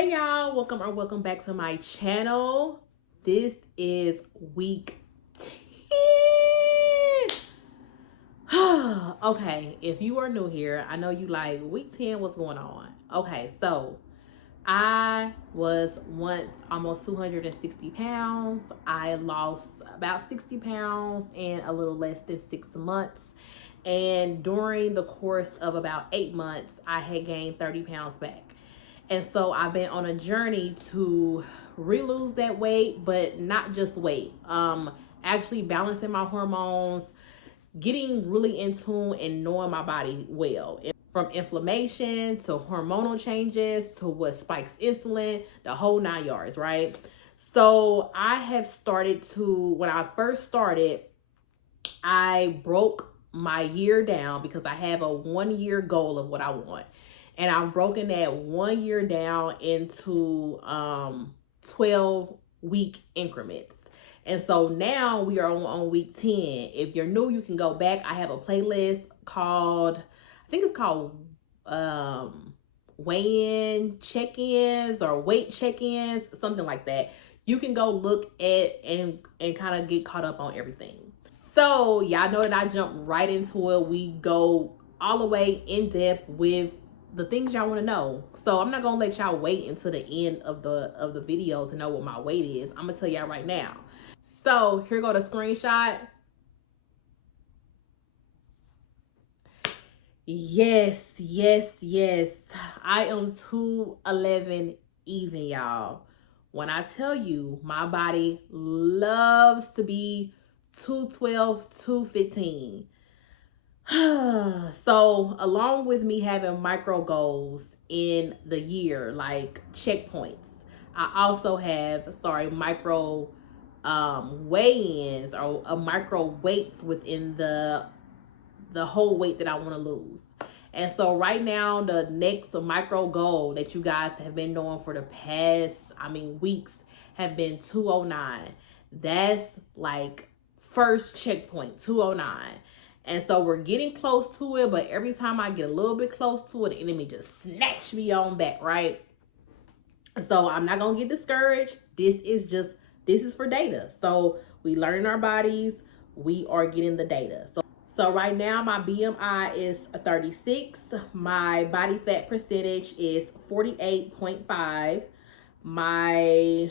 Hey y'all, welcome back to my channel. This is week 10. Okay, if you are new here, I know you like week 10, what's going on? Okay, so I was once almost 260 pounds. I lost about 60 pounds in a little less than 6 months. And during the course of about 8 months, I had gained 30 pounds back. And so I've been on a journey to re-lose that weight, but not just weight. Actually balancing my hormones, getting really in tune and knowing my body well. From inflammation to hormonal changes to what spikes insulin, the whole 9 yards, right? So I have started to, when I first started, I broke my year down because I have a 1-year goal of what I want. And I've broken that 1 year down into 12-week increments. And so now we are on week 10. If you're new, you can go back. I have a playlist called, I think it's called weigh-in check-ins or weight check-ins, something like that. You can go look at and kind of get caught up on everything. So y'all know that I jump right into it. We go all the way in depth with the things y'all want to know. So I'm not gonna let y'all wait until the end of the video to know what my weight is. I'm gonna tell y'all right now. So here go the screenshot. Yes. I am 211 even, y'all. When I tell you my body loves to be 212, 215. So along with me having micro goals in the year, like checkpoints, I also have micro weigh-ins or micro weights within the whole weight that I want to lose. And so right now, the next micro goal that you guys have been doing for the past weeks have been 209. That's like first checkpoint, 209. And so we're getting close to it, but every time I get a little bit close to it, the enemy just snatch me on back, right? So I'm not going to get discouraged. This is for data. So we learn our bodies. We are getting the data. So right now my BMI is 36. My body fat percentage is 48.5. My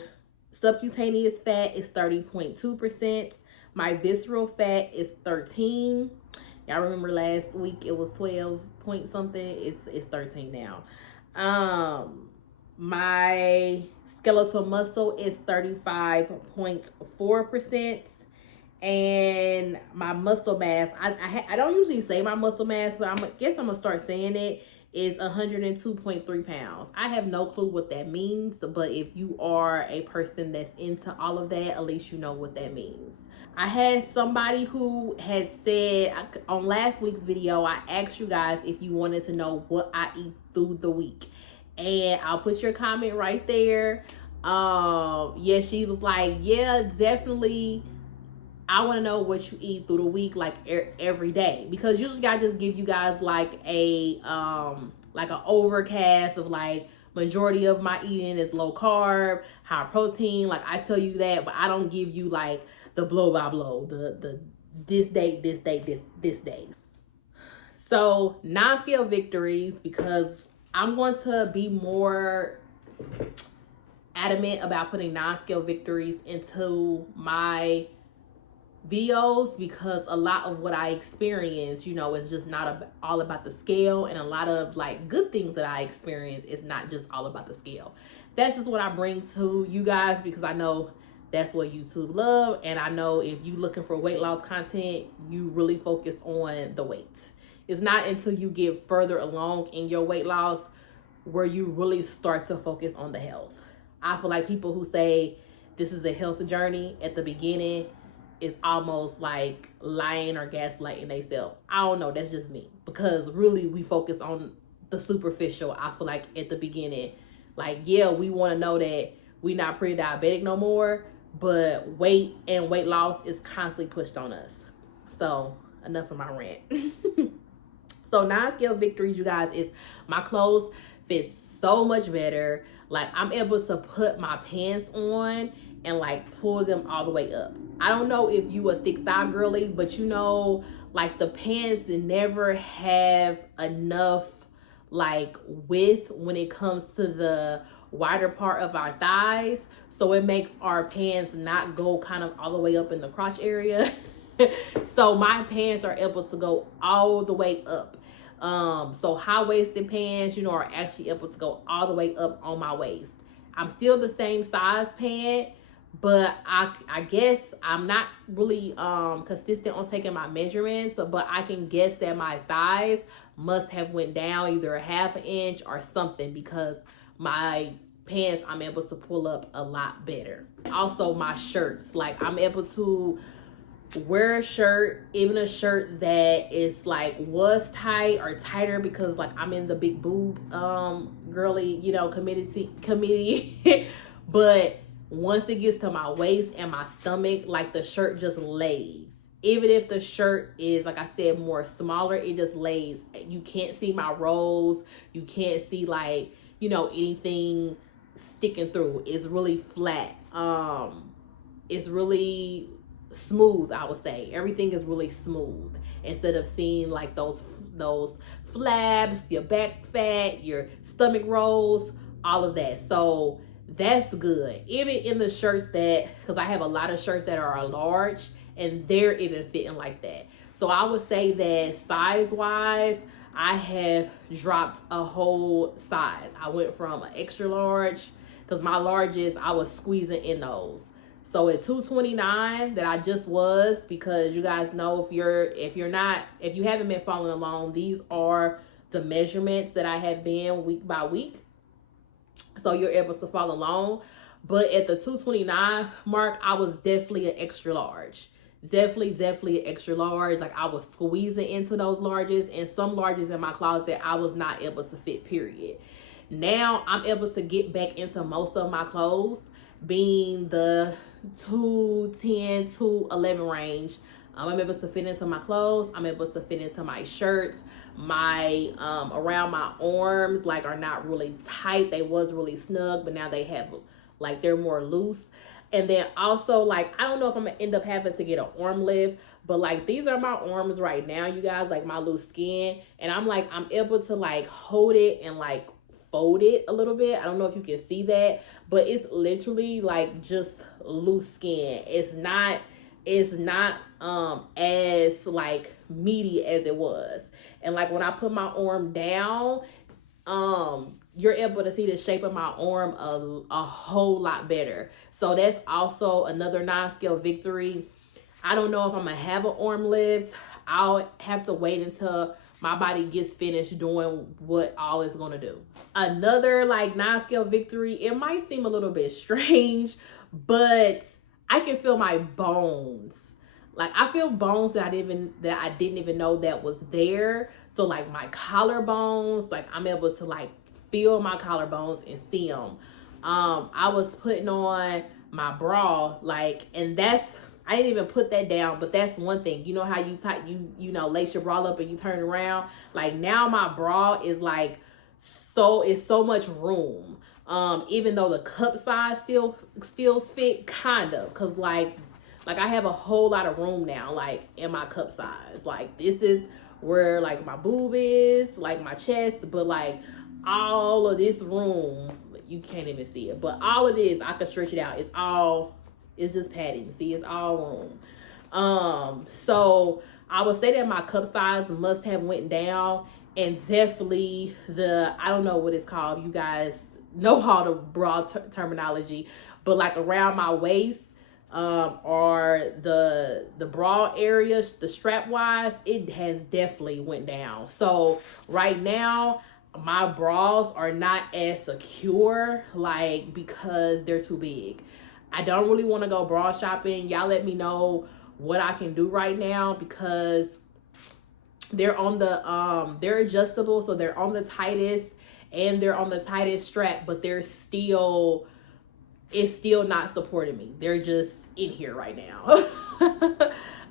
subcutaneous fat is 30.2%. My visceral fat is 13. Y'all remember last week it was 12 point something. It's 13 now. My skeletal muscle is 35.4%. And my muscle mass, I don't usually say my muscle mass, but I guess I'm gonna start saying it, is 102.3 pounds. I have no clue what that means, but if you are a person that's into all of that, at least you know what that means. I had somebody who had said on last week's video, I asked you guys if you wanted to know what I eat through the week. And I'll put your comment right there. Yeah, she was like, yeah, definitely. I want to know what you eat through the week, like every day, because usually I just give you guys like an overcast of like majority of my eating is low carb, high protein. Like I tell you that, but I don't give you like the blow by blow, the this date. So non-scale victories, because I'm going to be more adamant about putting non-scale victories into my videos, because a lot of what I experience, is just not all about the scale, and a lot of like good things that I experience is not just all about the scale. That's just what I bring to you guys, because I know that's what YouTube love, and I know if you looking for weight loss content, you really focus on the weight. It's not until you get further along in your weight loss where you really start to focus on the health. I feel like people who say this is a health journey at the beginning, it's almost like lying or gaslighting themselves. I don't know. That's just me. Because really, we focus on the superficial. I feel like at the beginning, like, yeah, we want to know that we're not pre-diabetic no more, but weight and weight loss is constantly pushed on us. So enough of my rant. So non-scale victories, you guys, is my clothes fit so much better. Like I'm able to put my pants on and like pull them all the way up. I don't know if you a thick thigh girly, but you know, like the pants never have enough like width when it comes to the wider part of our thighs. So it makes our pants not go kind of all the way up in the crotch area. So my pants are able to go all the way up. So high-waisted pants, you know, are actually able to go all the way up on my waist. I'm still the same size pant, but I guess I'm not really consistent on taking my measurements, but I can guess that my thighs must have went down either a half an inch or something, because my pants I'm able to pull up a lot better. Also my shirts, like I'm able to wear a shirt, even a shirt that is like was tight or tighter, because like I'm in the big boob girly, you know, committee. But once it gets to my waist and my stomach, like the shirt just lays. Even if the shirt is, like I said, more smaller, it just lays. You can't see my rolls. You can't see like, you know, anything sticking through. It's really flat. It's really smooth, I would say. Everything is really smooth, instead of seeing like those flabs, your back fat, your stomach rolls, all of that. So that's good. Even in the shirts that, because I have a lot of shirts that are large and they're even fitting like that. So I would say that size wise, I have dropped a whole size. I went from an extra large, because my largest, I was squeezing in those. So at 229 that I just was, because you guys know, if you haven't been following along, these are the measurements that I have been week by week. So you're able to follow along. But at the 229 mark, I was definitely an extra large. Definitely an extra large. Like I was squeezing into those larges, and some larges in my closet I was not able to fit, period. Now I'm able to get back into most of my clothes, being the 210, 211 range. I'm able to fit into my clothes. I'm able to fit into my shirts. My around my arms like are not really tight. They was really snug, but now they have like they're more loose. And then also, like, I don't know if I'm gonna end up having to get an arm lift, but like these are my arms right now, you guys, like my loose skin, and I'm able to like hold it and like fold it a little bit. I don't know if you can see that, but it's literally like just loose skin. It's not as like meaty as it was. And like when I put my arm down, you're able to see the shape of my arm a whole lot better. So that's also another non-scale victory. I don't know if I'm gonna have an arm lift. I'll have to wait until my body gets finished doing what all it's gonna do. Another like non-scale victory, it might seem a little bit strange, but I can feel my bones. Like I feel bones that I didn't even know that was there. So like my collarbones, like I'm able to like feel my collarbones and see them. I was putting on my bra, like, and I didn't even put that down, but that's one thing. You know how you know, lace your bra up and you turn around? Like now my bra is like, it's so much room. Even though the cup size still fit, kind of, cause like I have a whole lot of room now, like in my cup size. Like this is where like my boob is, like my chest, but like all of this room, you can't even see it, but all of this, I can stretch it out. It's just padding. See, it's all room. So I would say that my cup size must have went down, and definitely I don't know what it's called. You guys know all the bra terminology, but like around my waist, or the bra area, the strap wise, it has definitely went down. So right now, my bras are not as secure, like, because they're too big. I don't really want to go bra shopping. Y'all let me know what I can do right now, because they're on they're adjustable, so they're on the tightest and they're on the tightest strap, but it's still not supporting me. They're just in here right now.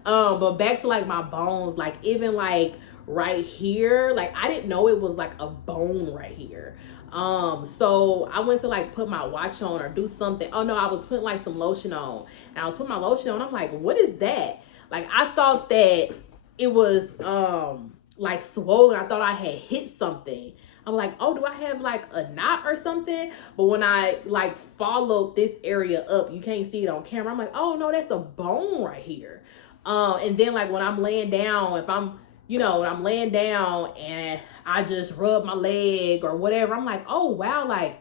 But back to like my bones, like even like right here, like I didn't know it was like a bone right here. So I went to like put my watch on or do something. Oh no, I was putting like some lotion on, and I was putting my lotion on. I'm like, what is that? Like, I thought that it was like swollen. I thought I had hit something. I'm like, oh, do I have like a knot or something? But when I like followed this area up, you can't see it on camera. I'm like, oh no, that's a bone right here. And then like when I'm laying down, if I'm, when I'm laying down and I just rub my leg or whatever, I'm like, oh wow, like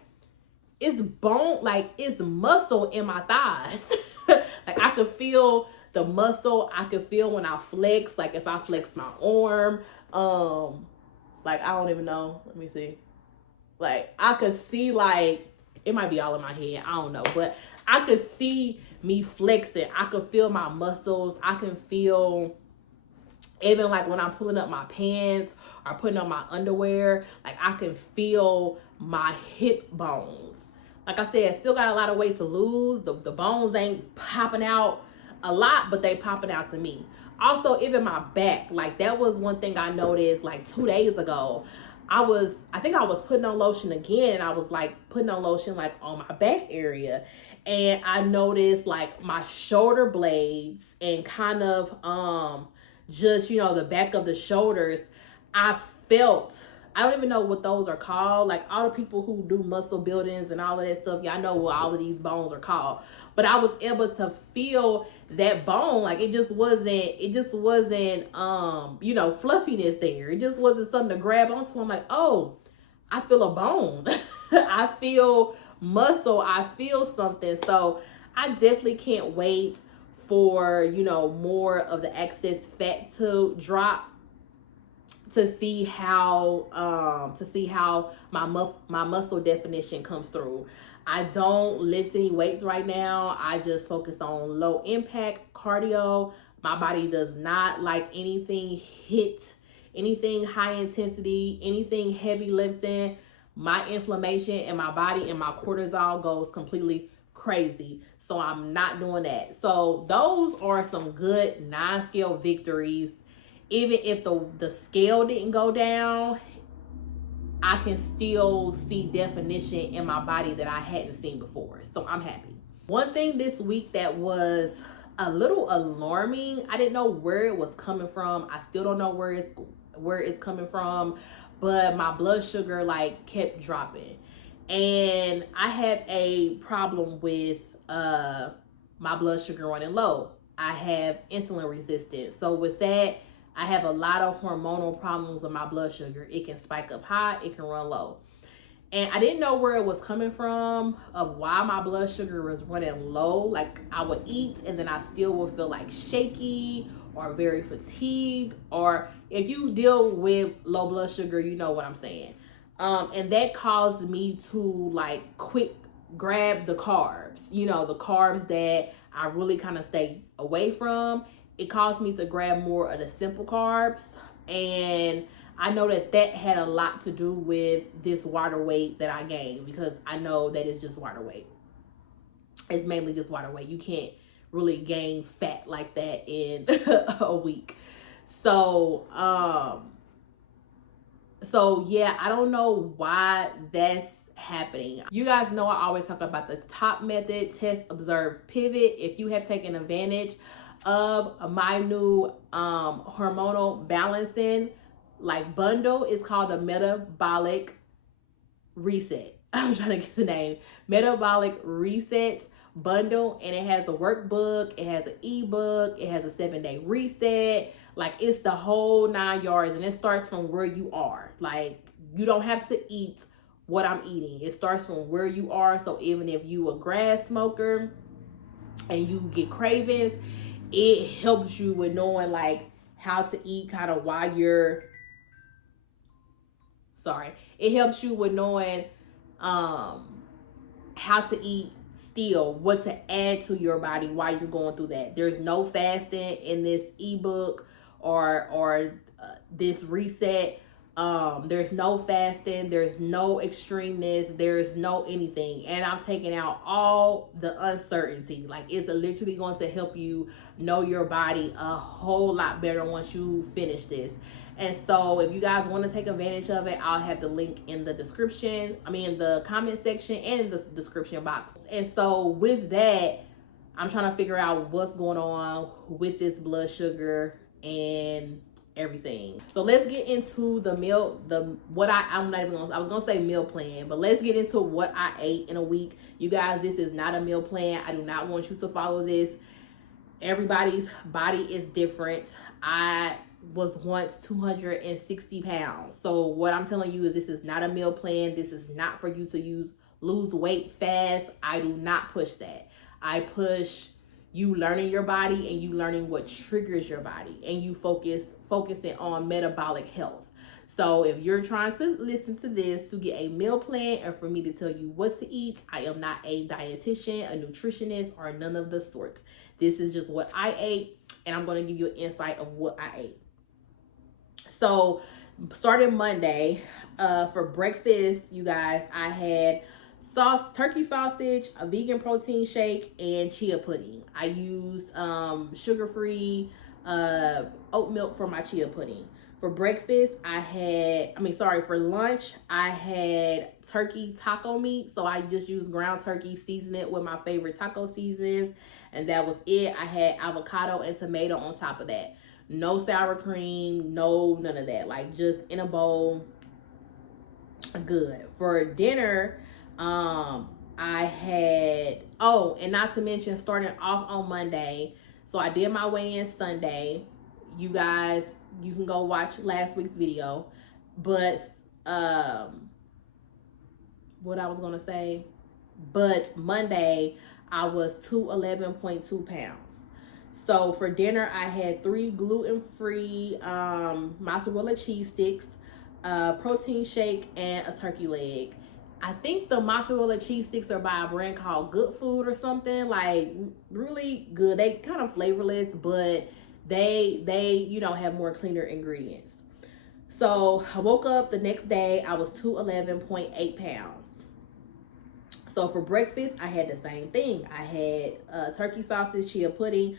it's bone, like it's muscle in my thighs. Like I could feel the muscle. I could feel when I flex, like if I flex my arm, like I don't even know. Let me see. Like I could see, like it might be all in my head. I don't know, but I could see me flexing. I could feel my muscles. I can feel even like when I'm pulling up my pants or putting on my underwear, like I can feel my hip bones. Like I said, still got a lot of weight to lose. The bones ain't popping out a lot, but they popping out to me. Also, even my back, like that was one thing I noticed like 2 days ago. I think I was putting on lotion again. I was like putting on lotion like on my back area. And I noticed like my shoulder blades and kind of just, the back of the shoulders. I don't even know what those are called. Like all the people who do muscle buildings and all of that stuff, y'all know what all of these bones are called. But I was able to feel that bone. Like it just wasn't fluffiness there. It just wasn't something to grab onto. I'm like, oh, I feel a bone. I feel muscle. I feel something. So I definitely can't wait for, more of the excess fat to drop, to see how my muscle definition comes through. I don't lift any weights right now. I just focus on low impact cardio. My body does not like anything high intensity, anything heavy lifting. My inflammation in my body and my cortisol goes completely crazy. So I'm not doing that. So those are some good non-scale victories. Even if the scale didn't go down, I can still see definition in my body that I hadn't seen before. So I'm happy. One thing this week that was a little alarming, I didn't know where it was coming from. I still don't know where it's coming from, but my blood sugar like kept dropping. And I have a problem with my blood sugar running low. I have insulin resistance. So with that, I have a lot of hormonal problems with my blood sugar. It can spike up high, it can run low. And I didn't know where it was coming from, of why my blood sugar was running low. Like I would eat and then I still would feel like shaky or very fatigued. Or if you deal with low blood sugar, you know what I'm saying. And that caused me to like quick grab the carbs, the carbs that I really kind of stay away from. It caused me to grab more of the simple carbs. And I know that had a lot to do with this water weight that I gained, because I know that it's just water weight. It's mainly just water weight. You can't really gain fat like that in a week. So yeah, I don't know why that's happening. You guys know I always talk about the TOP method, test, observe, pivot. If you have taken advantage of my new hormonal balancing like bundle, it's called the metabolic reset. I'm trying to get the name. Metabolic Resets bundle, and it has a workbook, it has an ebook, it has a 7-day reset. Like it's the whole 9 yards, and it starts from where you are. Like you don't have to eat what I'm eating. It starts from where you are. So even if you a grass smoker and you get cravings, it helps you with knowing like how to eat kind of while you're it helps you with knowing how to eat still, what to add to your body while you're going through that. There's no fasting in this ebook or this reset. There's no fasting, there's no extremeness, there's no anything. And I'm taking out all the uncertainty. Like it's literally going to help you know your body a whole lot better once you finish this. And so if you guys want to take advantage of it, I'll have the link in the description. I mean, the comment section and the description box. And so with that, I'm trying to figure out what's going on with this blood sugar and everything. So let's get into the meal, I'm not even gonna, I was gonna say meal plan, but let's get into what I ate in a week. You guys, this is not a meal plan. I do not want you to follow this. Everybody's body is different. I was once 260 pounds. So what I'm telling you is this is not a meal plan. This is not for you to lose weight fast. I do not push that. I push you learning your body and you learning what triggers your body, and you focusing on metabolic health. So if you're trying to listen to this to get a meal plan and for me to tell you what to eat, I am not a dietitian, a nutritionist, or none of the sorts. This is just what I ate, and I'm going to give you an insight of what I ate. So starting Monday, for breakfast, you guys, I had turkey sausage, a vegan protein shake, and chia pudding. I used sugar-free oat milk for my chia pudding. For breakfast, for lunch, I had turkey taco meat. So I just used ground turkey, season it with my favorite taco seasons, and that was it. I had avocado and tomato on top of that. No sour cream, none of that. Like, just in a bowl, good. For dinner, I had, and not to mention, starting off on Monday, so I did my weigh-in Sunday. You guys, you can go watch last week's video. But what I was gonna say, but Monday I was 211.2 pounds. So for dinner, I had 3 gluten-free mozzarella cheese sticks, protein shake, and a turkey leg. I think the mozzarella cheese sticks are by a brand called Good Food or something. Like, really good. They kind of flavorless, but they have more cleaner ingredients. So I woke up the next day, I was 211.8 pounds. So for breakfast, I had the same thing. I had turkey sausage, chia pudding,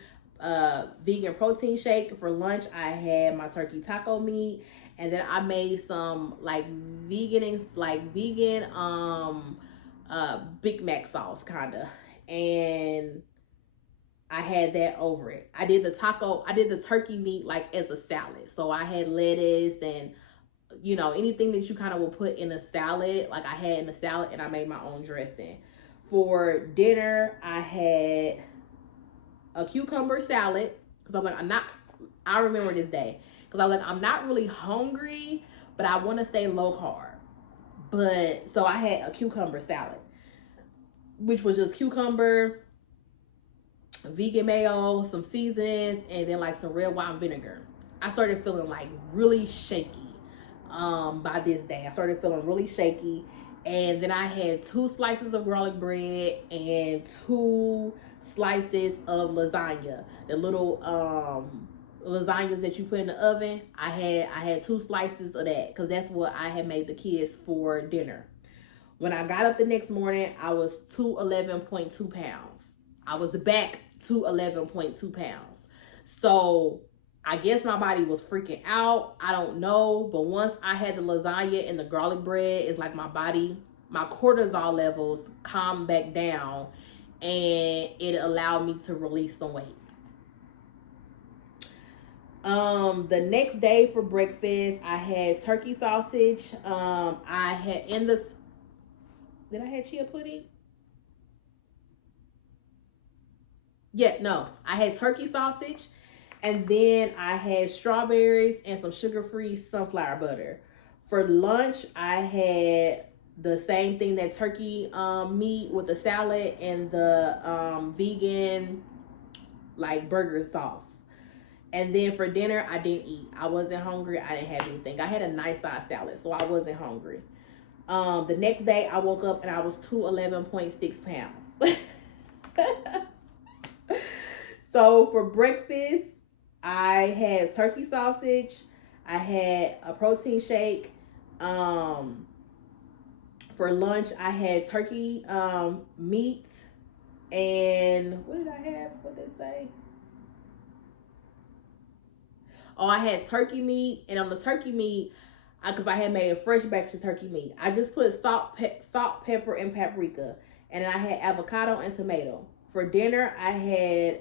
vegan protein shake. For lunch, I had my turkey taco meat, and then I made some vegan Big Mac sauce kinda, and I had that over it. I did the turkey meat like as a salad. So I had lettuce and anything that you kind of will put in a salad, like I had in a salad, and I made my own dressing. For dinner, I had a cucumber salad, because I remember this day, because I was like, I'm not really hungry, but I want to stay low carb. So I had a cucumber salad, which was just cucumber, vegan mayo, some seasonings, and then like some red wine vinegar. I started feeling like really shaky by this day. I started feeling really shaky. And then I had 2 slices of garlic bread and 2 slices of lasagna. The little lasagnas that you put in the oven. I had 2 slices of that because that's what I had made the kids for dinner. When I got up the next morning, I was 211.2 pounds. I was back to 11.2 pounds. So I guess my body was freaking out. I don't know. But once I had the lasagna and the garlic bread, it's like my cortisol levels calmed back down, and it allowed me to release some weight. The next day for breakfast, I had turkey sausage. Did I have chia pudding? Yeah, no. I had turkey sausage, and then I had strawberries and some sugar-free sunflower butter. For lunch, I had the same thing, that turkey meat with the salad and the vegan burger sauce. And then for dinner, I didn't eat. I wasn't hungry. I didn't have anything. I had a nice size salad, so I wasn't hungry. The next day, I woke up and I was 211.6 pounds. So for breakfast, I had turkey sausage. I had a protein shake. For lunch, I had turkey meat. And what did I have? What did it say? Oh, I had turkey meat, and on the turkey meat, because I had made a fresh batch of turkey meat, I just put salt, pepper, and paprika, and then I had avocado and tomato. For dinner, I had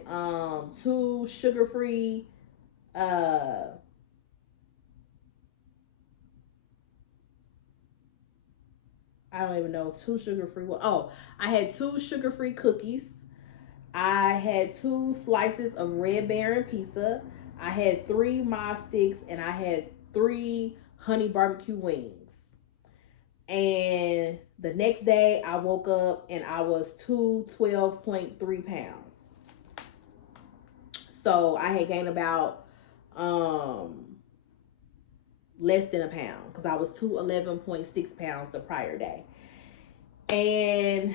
2 sugar-free I don't even know, 2 sugar-free. Oh, I had 2 sugar-free cookies. I had 2 slices of Red Baron pizza. I had 3 Moz sticks, and I had 3 honey barbecue wings. And the next day, I woke up and I was 212.3 pounds. So I had gained about less than a pound, because I was 211.6 pounds the prior day. And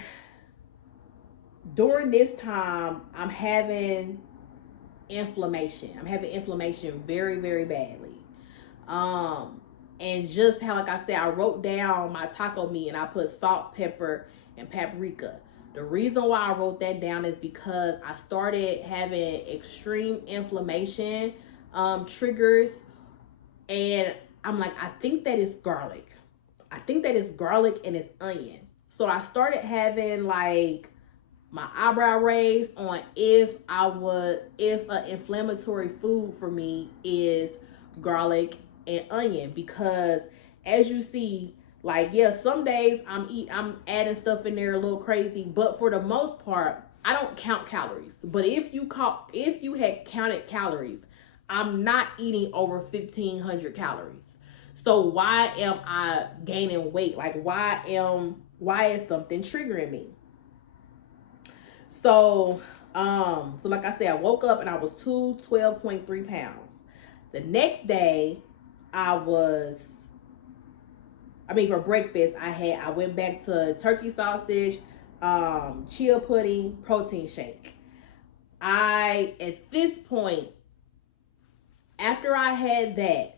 during this time, I'm having inflammation. I'm having inflammation very, very badly. And just how, like I said, I wrote down my taco meat and I put salt, pepper, and paprika. The reason why I wrote that down is because I started having extreme inflammation triggers, and I'm like, I think that is garlic. I think that is garlic and it's onion. So I started having like my eyebrow raised on if an inflammatory food for me is garlic and onion, because as you see, like, yeah, some days I'm adding stuff in there a little crazy, but for the most part, I don't count calories. But if you had counted calories, I'm not eating over 1,500 calories. So why am I gaining weight? Like, why is something triggering me? So like I said, I woke up and I was 212.3 pounds. The next day, for breakfast, I went back to turkey sausage, chia pudding, protein shake. At this point, after I had that,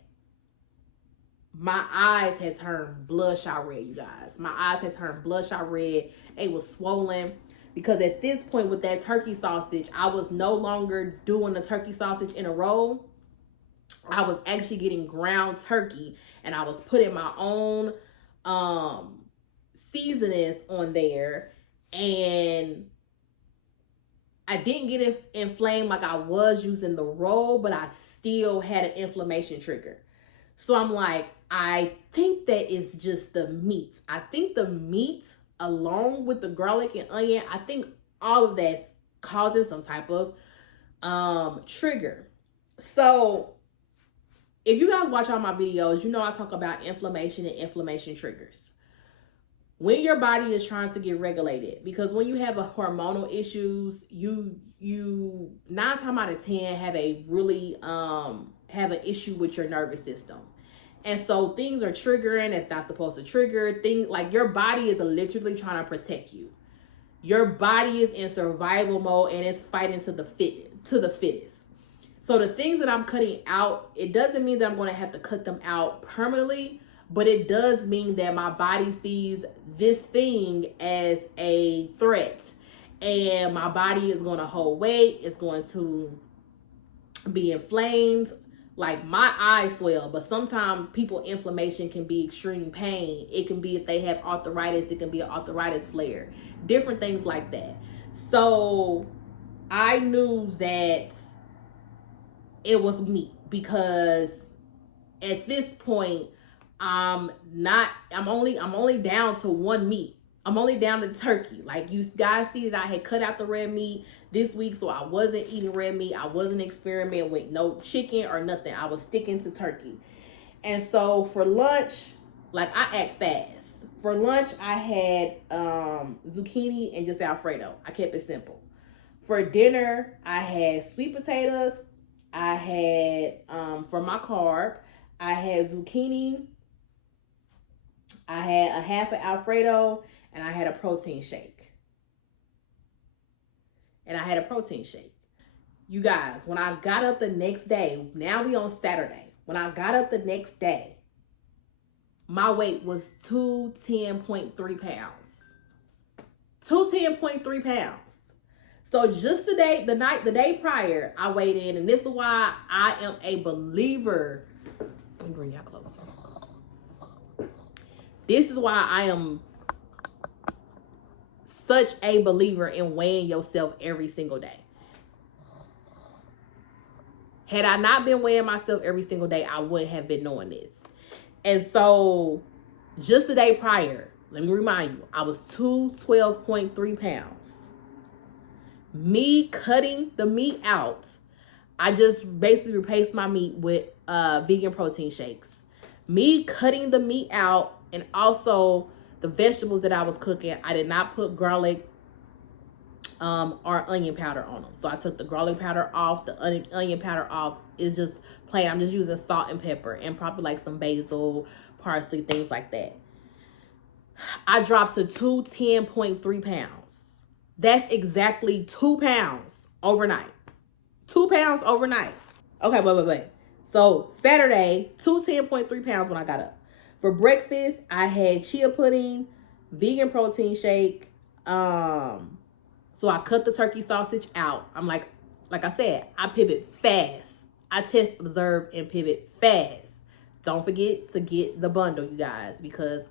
my eyes had turned bloodshot red, you guys. My eyes had turned bloodshot red. They was swollen, because at this point with that turkey sausage, I was no longer doing the turkey sausage in a roll. I was actually getting ground turkey, and I was putting my own seasonings on there, and I didn't get inflamed like I was using the roll, but I still had an inflammation trigger. So I'm like, I think that is just the meat. I think the meat, along with the garlic and onion, I think all of that's causing some type of trigger. So if you guys watch all my videos, you know I talk about inflammation and inflammation triggers. When your body is trying to get regulated, because when you have a hormonal issues, you 9 times out of 10 have a really have an issue with your nervous system. And so things are triggering that's not supposed to trigger. Things like your body is literally trying to protect you. Your body is in survival mode and it's fighting to the fittest. So the things that I'm cutting out, it doesn't mean that I'm going to have to cut them out permanently, but it does mean that my body sees this thing as a threat, and my body is going to hold weight. It's going to be inflamed. Like, my eyes swell, but sometimes people inflammation can be extreme pain. It can be if they have arthritis, it can be an arthritis flare, different things like that. So I knew that it was meat, because at this point I'm only down to one meat. I'm only down to turkey. Like, you guys see that I had cut out the red meat this week, so I wasn't eating red meat. I wasn't experimenting with no chicken or nothing. I was sticking to turkey. And so for lunch, like, I act fast. For lunch, I had zucchini and just Alfredo. I kept it simple. For dinner, I had sweet potatoes. I had, for my carb, I had zucchini. I had a half of Alfredo, and I had a protein shake. You guys, when I got up the next day, now we on Saturday. When I got up the next day, my weight was 210.3 pounds. 210.3 pounds. So just today, the day prior, I weighed in, and this is why I am a believer. Let me bring y'all closer. This is why I am such a believer in weighing yourself every single day. Had I not been weighing myself every single day, I wouldn't have been doing this. And so just the day prior, let me remind you, I was 212.3 pounds. Me cutting the meat out, I just basically replaced my meat with vegan protein shakes. Me cutting the meat out, and also the vegetables that I was cooking, I did not put garlic or onion powder on them. So I took the garlic powder off, the onion powder off. It's just plain. I'm just using salt and pepper and probably like some basil, parsley, things like that. I dropped to 210.3 pounds. That's exactly 2 pounds overnight. 2 pounds overnight. Okay, wait. So Saturday, 210.3 pounds when I got up. For breakfast, I had chia pudding, vegan protein shake. So I cut the turkey sausage out. I'm like I said, I pivot fast. I test, observe, and pivot fast. Don't forget to get the bundle, you guys, because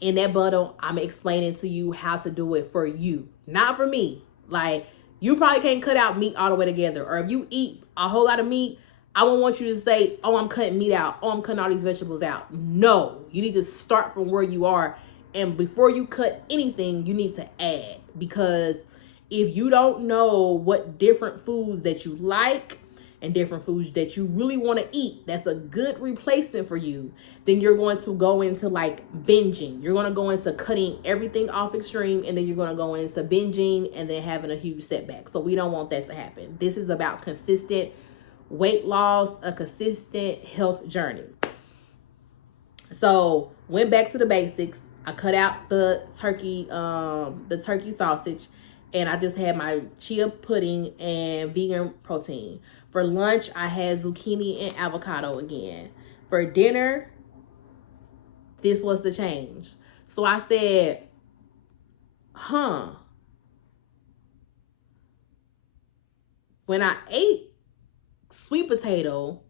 in that bundle, I'm explaining to you how to do it for you, not for me. Like, you probably can't cut out meat all the way together. Or if you eat a whole lot of meat, I won't want you to say, oh, I'm cutting meat out. Oh, I'm cutting all these vegetables out. No, you need to start from where you are. And before you cut anything, you need to add. Because if you don't know what different foods that you like and different foods that you really want to eat, that's a good replacement for you, then you're going to go into like binging. You're going to go into cutting everything off extreme, and then you're going to go into binging and then having a huge setback. So we don't want that to happen. This is about consistent weight loss, a consistent health journey. So went back to the basics. I cut out the turkey sausage, and I just had my chia pudding and vegan protein. For lunch, I had zucchini and avocado again. For dinner, this was the change. So I said, when I ate sweet potato,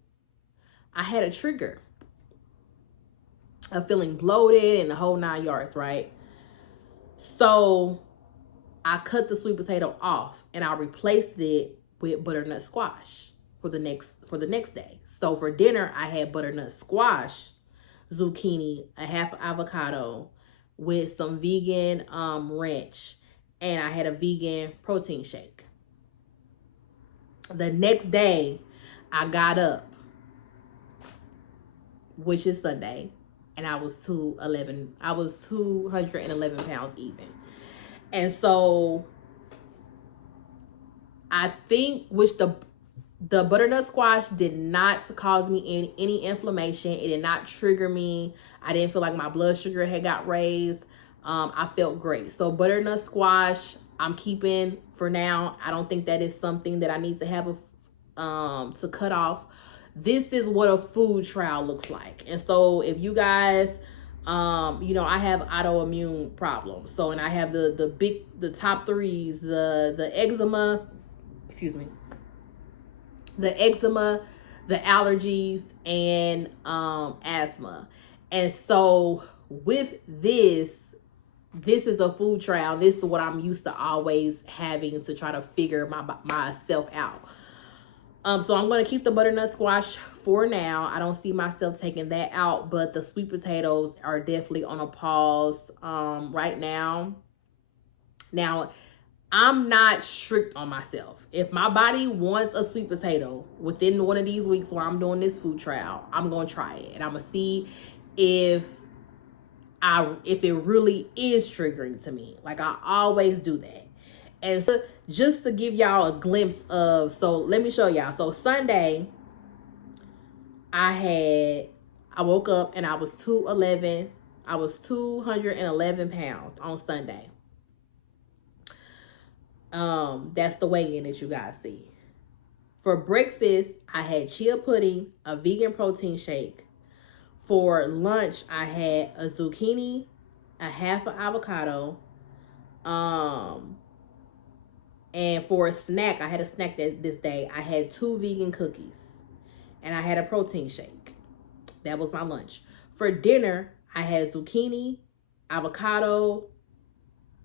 I had a trigger of feeling bloated and the whole 9 yards, right? So I cut the sweet potato off and I replaced it with butternut squash for the next day. So for dinner, I had butternut squash, zucchini, a half avocado with some vegan ranch, and I had a vegan protein shake. The next day, I got up, which is Sunday, and I was 211 pounds even. And so I think the butternut squash did not cause me any inflammation. It did not trigger me. I didn't feel like my blood sugar had got raised. I felt great. So butternut squash, I'm keeping for now. I don't think that is something that I need to have to cut off. This is what a food trial looks like. And so if you guys, I have autoimmune problems. So, and I have the top threes, the eczema, the allergies, and asthma. And so with this is a food trial. This is what I'm used to always having to try to figure myself out. So I'm going to keep the butternut squash for now. I don't see myself taking that out, but the sweet potatoes are definitely on a pause right now. Now, I'm not strict on myself. If my body wants a sweet potato within one of these weeks while I'm doing this food trial, I'm going to try it. And I'm going to see if it really is triggering to me. Like I always do that. And so just to give y'all a glimpse of, so let me show y'all. So Sunday, I woke up and I was 211 pounds on Sunday. That's the weigh-in that you guys see. For breakfast, I had chia pudding, a vegan protein shake. For lunch, I had a zucchini, a half an avocado, And for a snack, I had a snack this day. I had 2 vegan cookies and I had a protein shake. That was my lunch. For dinner, I had zucchini, avocado,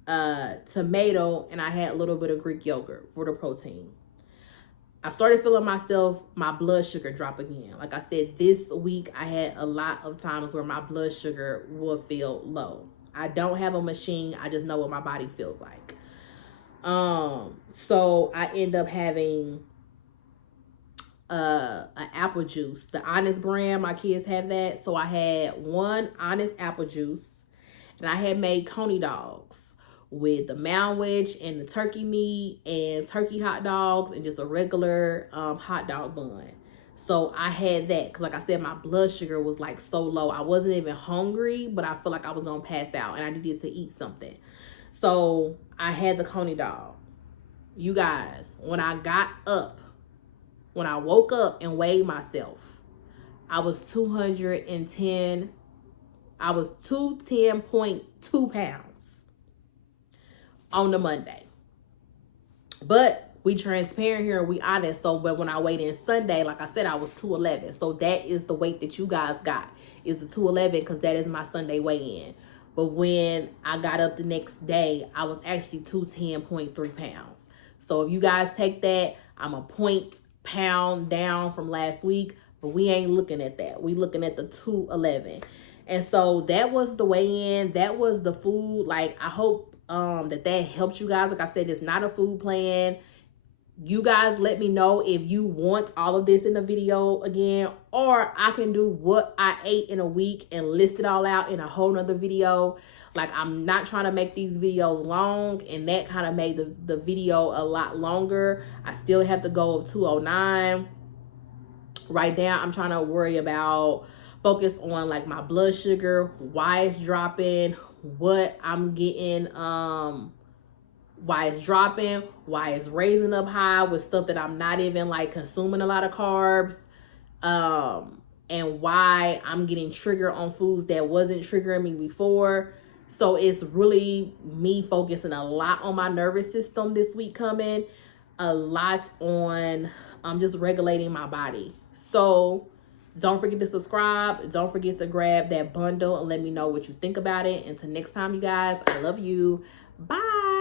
tomato, and I had a little bit of Greek yogurt for the protein. I started feeling my blood sugar drop again. Like I said, this week I had a lot of times where my blood sugar would feel low. I don't have a machine. I just know what my body feels like. So I end up having an apple juice. The Honest brand, my kids have that. So I had 1 Honest apple juice, and I had made coney dogs with the mound wedge and the turkey meat and turkey hot dogs and just a regular hot dog bun. So I had that because, like I said, my blood sugar was like so low. I wasn't even hungry, but I felt like I was gonna pass out and I needed to eat something. So I had the coney dog. You guys, when I woke up and weighed myself, I was 210. I was 210.2 pounds on the Monday. But we transparent here, we honest. So, but when I weighed in Sunday, like I said, I was 211. So that is the weight that you guys got, is the 211, because that is my Sunday weigh-in. But when I got up the next day, I was actually 210.3 pounds. So if you guys take that, I'm a pound down from last week, but we ain't looking at that. We looking at the 211. And so that was the weigh-in. That was the food. Like, I hope that helped you guys. Like I said, it's not a food plan. You guys let me know if you want all of this in a video again, or I can do what I ate in a week and list it all out in a whole nother video. Like, I'm not trying to make these videos long, and that kind of made the video a lot longer. I still have to go of 209. Right now, I'm trying to focus on like my blood sugar, why it's dropping, what I'm getting, why it's dropping, why it's raising up high with stuff that I'm not even like consuming a lot of carbs, and why I'm getting triggered on foods that wasn't triggering me before. So it's really me focusing a lot on my nervous system this week coming, a lot on just regulating my body. So don't forget to subscribe. Don't forget to grab that bundle and let me know what you think about it. Until next time, you guys, I love you. Bye.